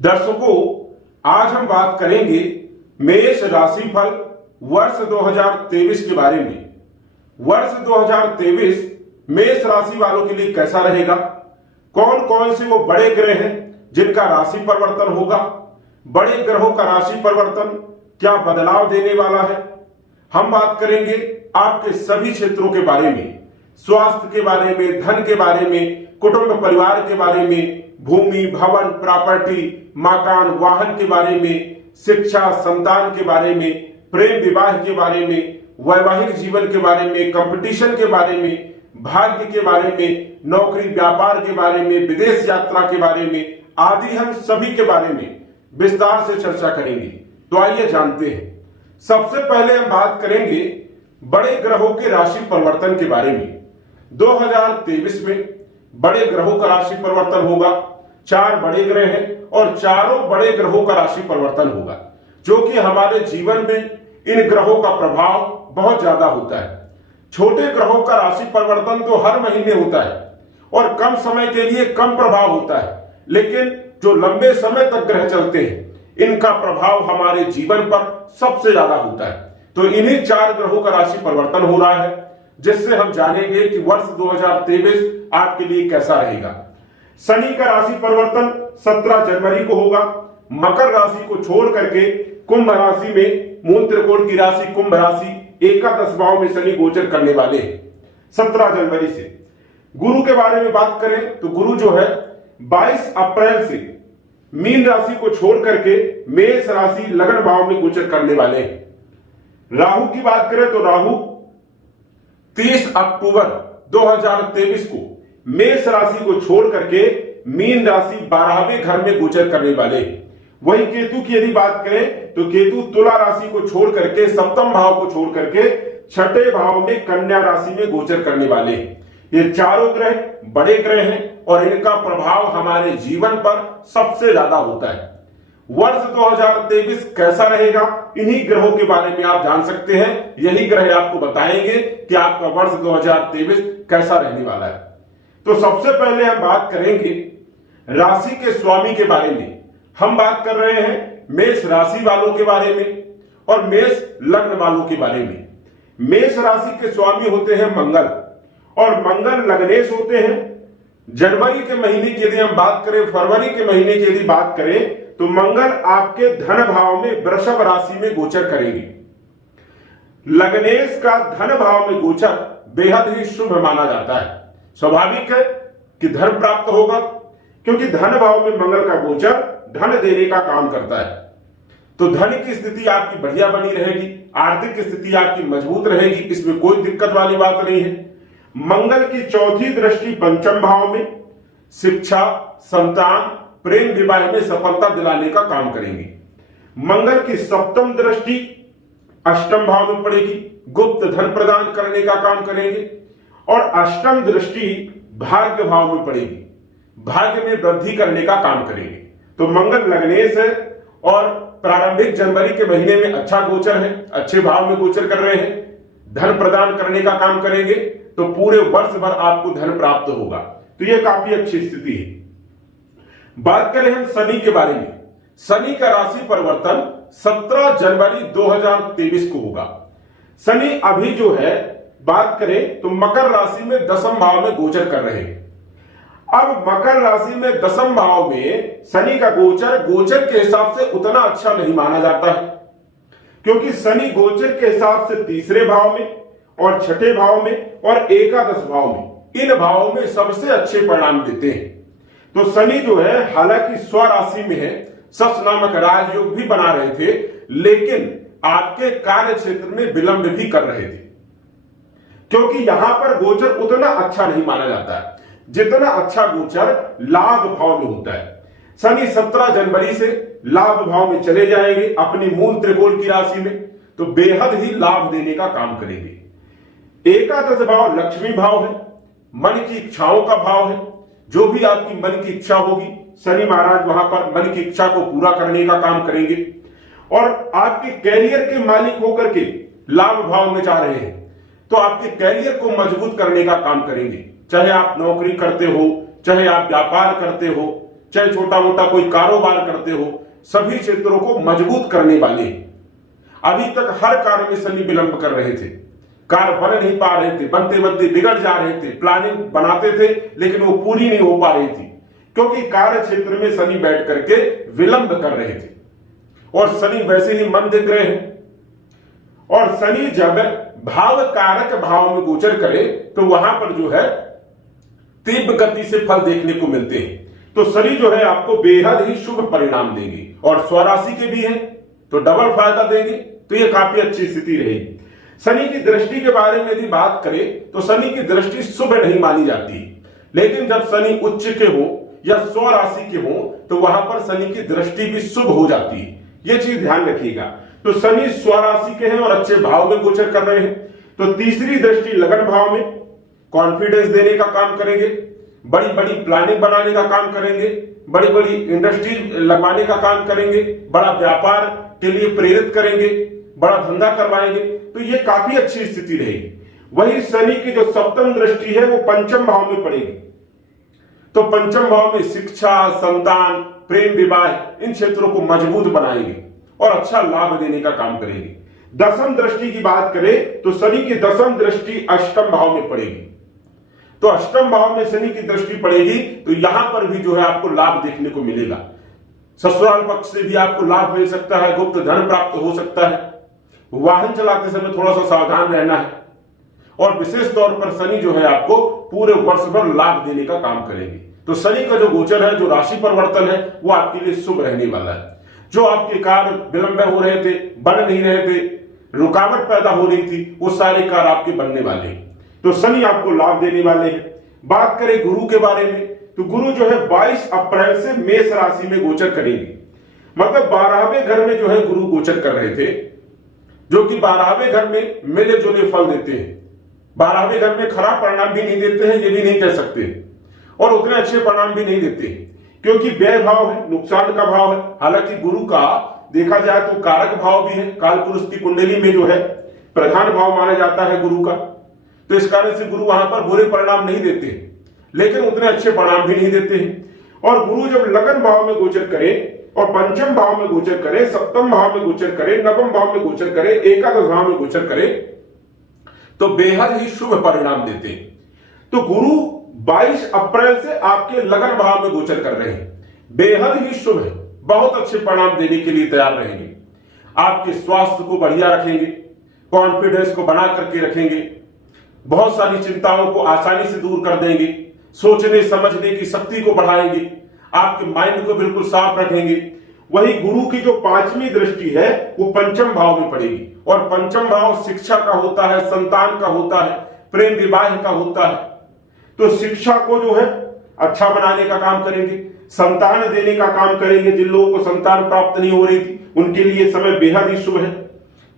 दर्शकों, आज हम बात करेंगे मेष राशिफल वर्ष 2023 के बारे में। वर्ष 2023 मेष राशि वालों के लिए कैसा रहेगा, कौन कौन से वो बड़े ग्रह हैं जिनका राशि परिवर्तन होगा, बड़े ग्रहों का राशि परिवर्तन क्या बदलाव देने वाला है। हम बात करेंगे आपके सभी क्षेत्रों के बारे में, स्वास्थ्य के बारे में, धन के बारे में, कुटुंब परिवार के बारे में, भूमि भवन प्रॉपर्टी मकान वाहन के बारे में, शिक्षा संतान के बारे में, प्रेम विवाह के बारे में, वैवाहिक जीवन के बारे में, कंपटीशन के बारे में, भाग्य के बारे में, नौकरी व्यापार के बारे में, विदेश यात्रा के बारे में आदि हम सभी के बारे में विस्तार से चर्चा करेंगे। तो आइए जानते हैं। सबसे पहले हम बात करेंगे बड़े ग्रहों के राशि परिवर्तन के बारे में। 2023 में बड़े ग्रहों का राशि परिवर्तन होगा। 4 बड़े ग्रह हैं और चारों बड़े ग्रहों का राशि परिवर्तन होगा, जो कि हमारे जीवन में इन ग्रहों का प्रभाव बहुत ज्यादा होता है। छोटे ग्रहों का राशि परिवर्तन तो हर महीने होता है और कम समय के लिए कम प्रभाव होता है, लेकिन जो लंबे समय तक ग्रह चलते हैं इनका प्रभाव हमारे जीवन पर सबसे ज्यादा होता है। तो इन्हीं 4 ग्रहों का राशि परिवर्तन हो रहा है, जिससे हम जानेंगे कि वर्ष 2023 आपके लिए कैसा रहेगा। शनि का राशि परिवर्तन 17 जनवरी को होगा। मकर राशि को छोड़ करके कुंभ राशि में, मूल त्रिकोण की राशि कुंभ राशि, एकादश भाव में शनि गोचर करने वाले 17 जनवरी से। गुरु के बारे में बात करें तो गुरु जो है 22 अप्रैल से मीन राशि को छोड़ करके मेष राशि लगन भाव में गोचर करने वाले हैं। राहु की बात करें तो राहु 30 अक्टूबर 2023 को मेष राशि को छोड़ करके मीन राशि 12वें घर में गोचर करने वाले। वही केतु की यदि बात करें तो केतु तुला राशि को छोड़ करके, सप्तम भाव को छोड़ करके 6ठे भाव में कन्या राशि में गोचर करने वाले। ये चारों ग्रह बड़े ग्रह हैं और इनका प्रभाव हमारे जीवन पर सबसे ज्यादा होता है। वर्ष 2023 कैसा रहेगा, इन्हीं ग्रहों के बारे में आप जान सकते हैं। यही ग्रह आपको बताएंगे कि आपका वर्ष 2023 कैसा रहने वाला है। तो सबसे पहले हम बात करेंगे राशि के स्वामी के बारे में। हम बात कर रहे हैं मेष राशि वालों के बारे में और मेष लग्न वालों के बारे में। मेष राशि के स्वामी होते हैं मंगल और मंगल लग्नेश होते हैं। जनवरी के महीने की यदि हम बात करें, फरवरी के महीने की यदि बात करें तो मंगल आपके धन भाव में वृषभ राशि में गोचर करेंगे। लग्नेश का धन भाव में गोचर बेहद ही शुभ माना जाता है। स्वाभाविक है कि धन प्राप्त होगा, क्योंकि धन भाव में मंगल का गोचर धन देने का काम करता है। तो धन की स्थिति आपकी बढ़िया बनी रहेगी, आर्थिक स्थिति आपकी मजबूत रहेगी, इसमें कोई दिक्कत वाली बात नहीं है। मंगल की चौथी दृष्टि पंचम भाव में शिक्षा संतान प्रेम विवाह में सफलता दिलाने का काम करेंगे। मंगल की सप्तम दृष्टि अष्टम भाव में पड़ेगी, गुप्त धन प्रदान करने का काम करेंगे। और अष्टम दृष्टि भाग्य भाव में पड़ेगी, भाग्य में वृद्धि करने का काम करेंगे। तो मंगल लग्नेश है और प्रारंभिक जनवरी के महीने में अच्छा गोचर है, अच्छे भाव में गोचर कर रहे हैं, धन प्रदान करने का काम करेंगे। तो पूरे वर्ष भर आपको धन प्राप्त होगा। तो यह काफी अच्छी स्थिति है। बात करें हम शनि के बारे में। शनि का राशि परिवर्तन 17 जनवरी 2023 को होगा। शनि अभी जो है बात करें तो मकर राशि में दसम भाव में गोचर कर रहे हैं। अब मकर राशि में दसम भाव में शनि का गोचर के हिसाब से उतना अच्छा नहीं माना जाता है, क्योंकि शनि गोचर के हिसाब से तीसरे भाव में और 6ठे भाव में और एकादश भाव में, इन भावों में सबसे अच्छे परिणाम देते हैं। तो शनि जो है हालांकि स्वराशि में है, सस नामक राजयोग भी बना रहे थे, लेकिन आपके कार्य क्षेत्र में विलंब भी कर रहे थे, क्योंकि यहां पर गोचर उतना अच्छा नहीं माना जाता है जितना अच्छा गोचर लाभ भाव में होता है। शनि 17 जनवरी से लाभ भाव में चले जाएंगे अपनी मूल त्रिकोण की राशि में, तो बेहद ही लाभ देने का काम करेंगे। एकादश भाव लक्ष्मी भाव है, मन की इच्छाओं का भाव है। जो भी आपकी मन की इच्छा होगी शनि महाराज वहां पर मन की इच्छा को पूरा करने का काम करेंगे। और आपके कैरियर के मालिक होकर के लाभ भाव में जा रहे हैं, तो आपके कैरियर को मजबूत करने का काम करेंगे। चाहे आप नौकरी करते हो, चाहे आप व्यापार करते हो, चाहे छोटा मोटा कोई कारोबार करते हो, सभी क्षेत्रों को मजबूत करने वाले। अभी तक हर कार्य में शनि विलंब कर रहे थे, कार्य बन नहीं पा रहे थे, बनते बनते बिगड़ जा रहे थे, प्लानिंग बनाते थे लेकिन वो पूरी नहीं हो पा रही थी, क्योंकि कार्य क्षेत्र में शनि बैठ करके विलंब कर रहे थे। और शनि वैसे ही मंद ग्रह है, और शनि जब भाव कारक भाव में गोचर करे तो वहां पर जो है तीव्र गति से फल देखने को मिलते हैं। तो शनि जो है आपको बेहद ही शुभ परिणाम देंगे, और स्वराशि के भी हैं तो डबल फायदा देंगे। तो ये काफी अच्छी स्थिति रहेगी। शनि की दृष्टि के बारे में यदि बात करें तो शनि की दृष्टि शुभ नहीं मानी जाती, लेकिन जब शनि उच्च के हो या स्वराशि के हो तो वहां पर शनि की दृष्टि भी शुभ हो जाती है। ये चीज ध्यान रखिएगा। तो शनि स्वराशि के हैं और अच्छे भाव में गोचर कर रहे हैं, तो तीसरी दृष्टि लगन भाव में कॉन्फिडेंस देने का काम करेंगे, बड़ी बड़ी प्लानिंग बनाने का काम करेंगे, बड़ी बड़ी इंडस्ट्री लगवाने का काम करेंगे, बड़ा व्यापार के लिए प्रेरित करेंगे, बड़ा धंधा करवाएंगे। तो ये काफी अच्छी स्थिति रहेगी। वही शनि की जो सप्तम दृष्टि है वो पंचम भाव में पड़ेगी, तो पंचम भाव में शिक्षा, संतान, प्रेम, विवाह इन क्षेत्रों को मजबूत बनाएगी और अच्छा लाभ देने का काम करेगी। दसम दृष्टि की बात करें तो शनि की दसम दृष्टि अष्टम भाव में पड़ेगी, तो अष्टम भाव में शनि की दृष्टि पड़ेगी तो यहां पर भी जो है आपको लाभ देखने को मिलेगा। ससुराल पक्ष से भी आपको लाभ मिल सकता है, गुप्त धन प्राप्त हो सकता है। वाहन चलाते समय थोड़ा सा सावधान रहना है, और विशेष तौर पर शनि जो है आपको पूरे वर्ष भर लाभ देने का काम करेंगे। तो शनि का जो गोचर है, जो राशि परिवर्तन है, वो आपके लिए शुभ रहने वाला है। जो आपके कार्य विलंब हो रहे थे, बन नहीं रहे थे, रुकावट पैदा हो रही थी, वो सारे कार्य आपके बनने वाले हैं। तो शनि आपको लाभ देने वाले हैं। बात करें गुरु के बारे में तो गुरु जो है 22 अप्रैल से मेष राशि में गोचर करेंगे। मतलब 12वें घर में जो है गुरु गोचर कर रहे थे, जो कि 12वें घर में मिले जुले फल देते हैं। 12वें घर में खराब परिणाम भी नहीं देते हैं, ये भी नहीं कह सकते, और उतने अच्छे परिणाम भी नहीं देते, क्योंकि व्यय भाव है, नुकसान का भाव है। हालांकि गुरु का देखा जाए तो कारक भाव भी है, कालपुरुष की कुंडली में जो है प्रधान भाव माना जाता है गुरु का। तो इस कारण से गुरु वहां पर बुरे परिणाम नहीं देते, लेकिन उतने अच्छे परिणाम भी नहीं देते हैं। और गुरु जब लगन भाव में गोचर करे और पंचम भाव में गोचर करे, सप्तम भाव में गोचर करे, नवम भाव में गोचर करे, एकादश भाव में गोचर करे, तो बेहद ही शुभ परिणाम देते हैं। तो गुरु 22 अप्रैल से आपके लगन भाव में गोचर कर रहे हैं, बेहद ही शुभ है, बहुत अच्छे परिणाम देने के लिए तैयार रहेंगे। आपके स्वास्थ्य को बढ़िया रखेंगे, कॉन्फिडेंस को बना करके रखेंगे, बहुत सारी चिंताओं को आसानी से दूर कर देंगे, सोचने समझने की शक्ति को बढ़ाएंगे, आपके माइंड को बिल्कुल साफ रखेंगे। वही गुरु की जो 5वीं दृष्टि है वो पंचम भाव में पड़ेगी, और पंचम भाव शिक्षा का होता है, संतान का होता है, प्रेम विवाह का होता है। तो शिक्षा को जो है अच्छा बनाने का काम करेंगे, संतान देने का काम करेंगे। जिन लोगों को संतान प्राप्त नहीं हो रही थी उनके लिए समय बेहद ही शुभ है।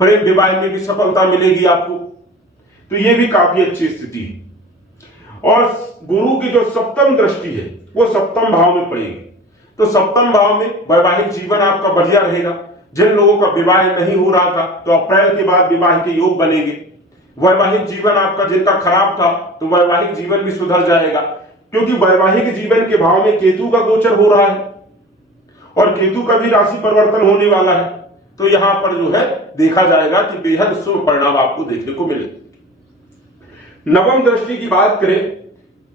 प्रेम विवाह में भी सफलता मिलेगी आपको, तो ये भी काफी अच्छी स्थिति है। और गुरु की जो सप्तम दृष्टि है वो सप्तम भाव में पड़ेगी, तो सप्तम भाव में वैवाहिक जीवन आपका बढ़िया रहेगा। जिन लोगों का विवाह नहीं हो रहा था तो अप्रैल के बाद विवाह के योग बनेंगे। वैवाहिक जीवन आपका जिनका खराब था तो वैवाहिक जीवन भी सुधर जाएगा, क्योंकि वैवाहिक जीवन के भाव में केतु का गोचर हो रहा है और केतु का भी राशि परिवर्तन होने वाला है। तो यहां पर जो है देखा जाएगा कि बेहद शुभ परिणाम आपको देखने को मिले। नवम दृष्टि की बात करें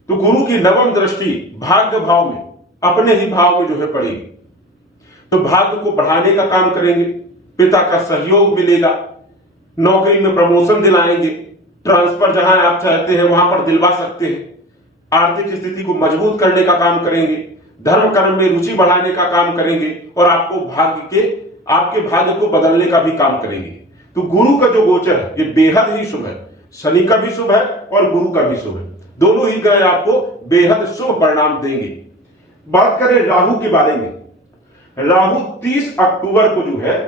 तो गुरु की नवम दृष्टि भाग्य भाव में, अपने ही भाव में जो है पड़ेगी, तो भाग्य को बढ़ाने का काम करेंगे, पिता का सहयोग मिलेगा, नौकरी में प्रमोशन दिलाएंगे, ट्रांसफर जहां आप चाहते हैं वहां पर दिलवा सकते हैं, आर्थिक स्थिति को मजबूत करने का काम करेंगे, धर्म कर्म में रुचि बढ़ाने का काम करेंगे, और आपके भाग्य को बदलने का भी काम करेंगे। तो गुरु का जो गोचर है ये बेहद ही शुभ है, शनि का भी शुभ है और गुरु का भी शुभ है, दोनों ही ग्रह आपको बेहद शुभ परिणाम देंगे। बात करें राहु के बारे में, राहु 30 अक्टूबर को जो है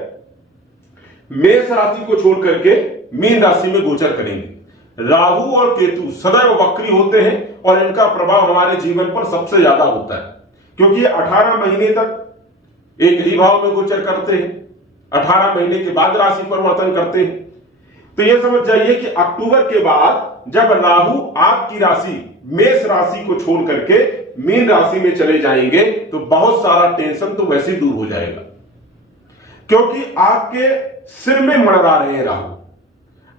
मेष राशि को छोड़ करके मीन राशि में गोचर करेंगे। राहु और केतु सदैव वक्री होते हैं और इनका प्रभाव हमारे जीवन पर सबसे ज्यादा होता है, क्योंकि ये 18 महीने तक एक ही भाव में गोचर करते हैं, 18 महीने के बाद राशि परिवर्तन करते हैं। तो यह समझ जाइए कि अक्टूबर के बाद जब राहु आपकी राशि मेष राशि को छोड़ करके मीन राशि में चले जाएंगे तो बहुत सारा टेंशन तो वैसे ही दूर हो जाएगा, क्योंकि आपके सिर में मंडरा रहे हैं राहु,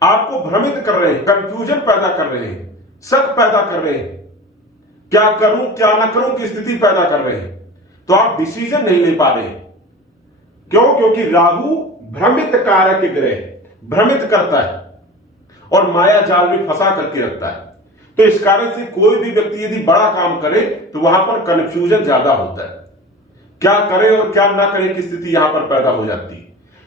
आपको भ्रमित कर रहे हैं, कंफ्यूजन पैदा कर रहे हैं, शक पैदा कर रहे हैं, क्या करूं क्या ना करूं की स्थिति पैदा कर रहे हैं, तो आप डिसीजन नहीं ले पा रहे हैं। क्यों? क्योंकि राहु भ्रमित कारक ग्रह, भ्रमित करता है और माया जाल में फंसा करके रखता है। तो इस कारण से कोई भी व्यक्ति यदि बड़ा काम करे तो वहां पर कंफ्यूजन ज्यादा होता है, क्या करे और क्या ना करे की स्थिति यहां पर पैदा हो जाती है।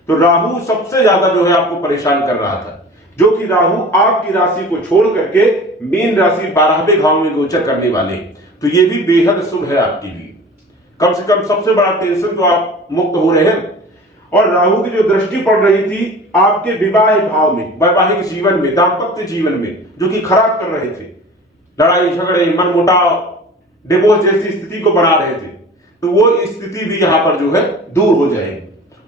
तो राहु सबसे ज्यादा जो है आपको परेशान कर रहा था, जो कि राहु आपकी राशि को छोड़ करके मीन राशि 12वें भाव में गोचर करने वाले, तो ये भी बेहद शुभ है आपके लिए। कम से कम सबसे बड़ा टेंशन तो आप मुक्त हो रहे हैं। और राहु की जो दृष्टि पड़ रही थी आपके विवाह भाव में, वैवाहिक जीवन में, दाम्पत्य जीवन में, जो कि खराब कर रहे थे, लड़ाई झगड़े, मनमुटाव, डिवोर्स जैसी स्थिति को बना रहे थे, तो वो स्थिति भी यहां पर जो है दूर हो जाएगी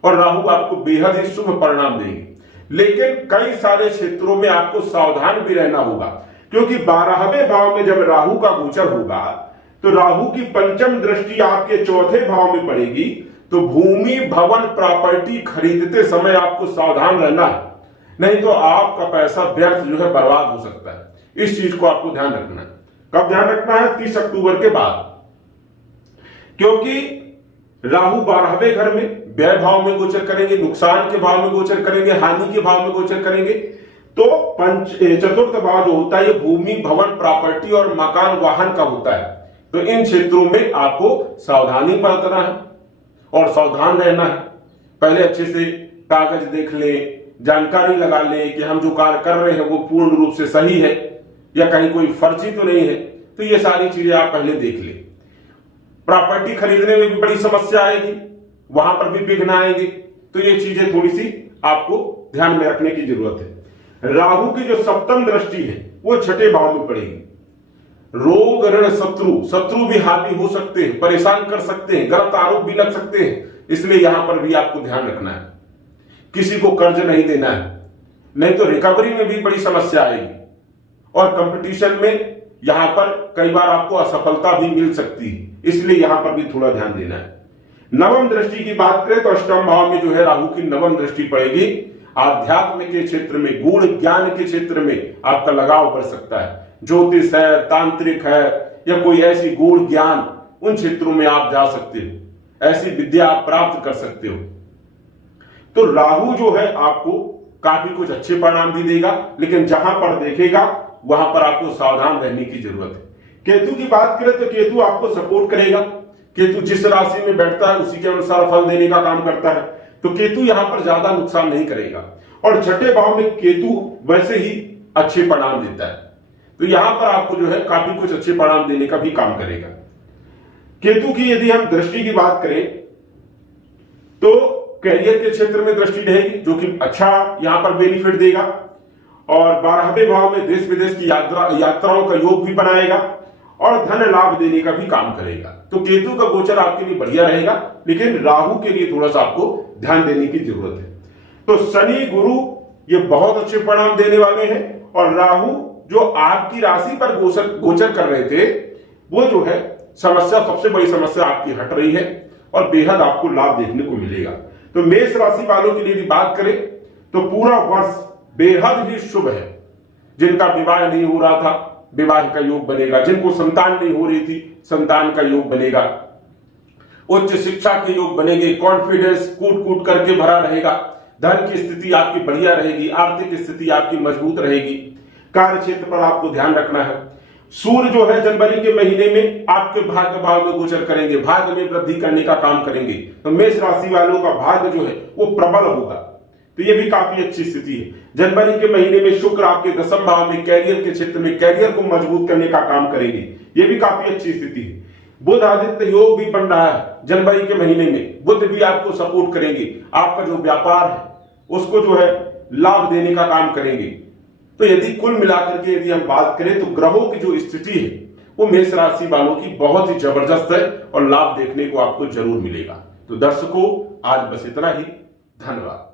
और राहु आपको बेहद ही शुभ परिणाम देंगे। लेकिन कई सारे क्षेत्रों में आपको सावधान भी रहना होगा, क्योंकि 12वें भाव में जब राहु का गोचर होगा तो राहु की पंचम दृष्टि आपके चौथे भाव में पड़ेगी। तो भूमि, भवन, प्रॉपर्टी खरीदते समय आपको सावधान रहना है, नहीं तो आपका पैसा व्यर्थ जो है बर्बाद हो सकता है। इस चीज को आपको ध्यान रखना है। कब ध्यान रखना है? 30 अक्टूबर के बाद, क्योंकि राहु 12वें घर में व्यय भाव में गोचर करेंगे, नुकसान के भाव में गोचर करेंगे, हानि के भाव में गोचर करेंगे। तो चतुर्थ भाव जो होता है ये भूमि, भवन, प्रॉपर्टी और मकान, वाहन का होता है। तो इन क्षेत्रों में आपको सावधानी बरतना है और सावधान रहना है। पहले अच्छे से कागज देख लें, जानकारी लगा लें कि हम जो कार्य कर रहे हैं वो पूर्ण रूप से सही है या कहीं कोई फर्जी तो नहीं है। तो ये सारी चीजें आप पहले देख लें। प्रॉपर्टी खरीदने में भी बड़ी समस्या आएगी, वहां पर भी विघ्न आएंगे, तो ये चीजें थोड़ी सी आपको ध्यान में रखने की जरूरत है। राहु की जो सप्तम दृष्टि है वो छठे भाव में पड़ेगी। रोग, ऋण, शत्रु भी हावी हो सकते हैं, परेशान कर सकते हैं, गलत आरोप भी लग सकते हैं, इसलिए यहां पर भी आपको ध्यान रखना है। किसी को कर्ज नहीं देना है, नहीं तो रिकवरी में भी बड़ी समस्या आएगी और कंपटीशन में यहां पर कई बार आपको असफलता भी मिल सकती है, इसलिए यहां पर भी थोड़ा ध्यान देना है। नवम दृष्टि की बात करें तो अष्टम भाव में जो है राहु की नवम दृष्टि पड़ेगी। आध्यात्म के क्षेत्र में, गूढ़ ज्ञान के क्षेत्र में आपका लगाव बढ़ सकता है। ज्योतिष है, तांत्रिक है या कोई ऐसी गूढ़ ज्ञान, उन क्षेत्रों में आप जा सकते हो, ऐसी विद्या आप प्राप्त कर सकते हो। तो राहु जो है आपको काफी कुछ अच्छे परिणाम भी देगा, लेकिन जहां पर देखेगा वहां पर आपको सावधान रहने की जरूरत है। केतु की बात करें तो केतु आपको सपोर्ट करेगा। केतु जिस राशि में बैठता है उसी के अनुसार फल देने का काम करता है, तो केतु यहां पर ज्यादा नुकसान नहीं करेगा। और छठे भाव में केतु वैसे ही अच्छे परिणाम देता है, तो यहां पर आपको जो है काफी कुछ अच्छे परिणाम देने का भी काम करेगा। केतु की यदि हम दृष्टि की बात करें तो कैरियर के क्षेत्र में दृष्टि रहेगी, जो कि अच्छा यहां पर बेनिफिट देगा। और 12वें भाव में देश विदेश की यात्राओं का योग भी बनाएगा और धन लाभ देने का भी काम करेगा। तो केतु का गोचर आपके लिए बढ़िया रहेगा, लेकिन राहु के लिए थोड़ा सा आपको ध्यान देने की जरूरत है। तो शनि, गुरु ये बहुत अच्छे परिणाम देने वाले हैं, और राहु जो आपकी राशि पर गोचर कर रहे थे वो जो है समस्या, सबसे बड़ी समस्या आपकी हट रही है और बेहद आपको लाभ देखने को मिलेगा। तो मेष राशि वालों के लिए यदि बात करें तो पूरा वर्ष बेहद ही शुभ है। जिनका विवाह नहीं हो रहा था, विवाह का योग बनेगा। जिनको संतान नहीं हो रही थी, संतान का योग बनेगा। उच्च शिक्षा के योग बनेंगे। कॉन्फिडेंस कूट कूट करके भरा रहेगा। धन की स्थिति आपकी बढ़िया रहेगी। आर्थिक स्थिति आपकी मजबूत रहेगी। कार्य क्षेत्र पर आपको ध्यान रखना है। सूर्य जो है जनवरी के महीने में आपके भाग्य भाव में गोचर करेंगे, भाग्य में वृद्धि करने का काम करेंगे। तो मेष राशि वालों का भाग्य जो है वो प्रबल होगा, तो ये भी काफी अच्छी स्थिति है। जनवरी के महीने में शुक्र आपके 10वें भाव में कैरियर के क्षेत्र में कैरियर को मजबूत करने का काम करेंगे, ये भी काफी अच्छी स्थिति है। बुध आदित्य योग भी बन रहा है जनवरी के महीने में। बुध भी आपको सपोर्ट करेंगे, आपका जो व्यापार है उसको जो है लाभ देने का काम करेंगे। तो यदि कुल मिलाकर के यदि हम बात करें तो ग्रहों की जो स्थिति है वो मेष राशि वालों की बहुत ही जबरदस्त है और लाभ देखने को आपको जरूर मिलेगा। तो दर्शकों, आज बस इतना ही। धन्यवाद।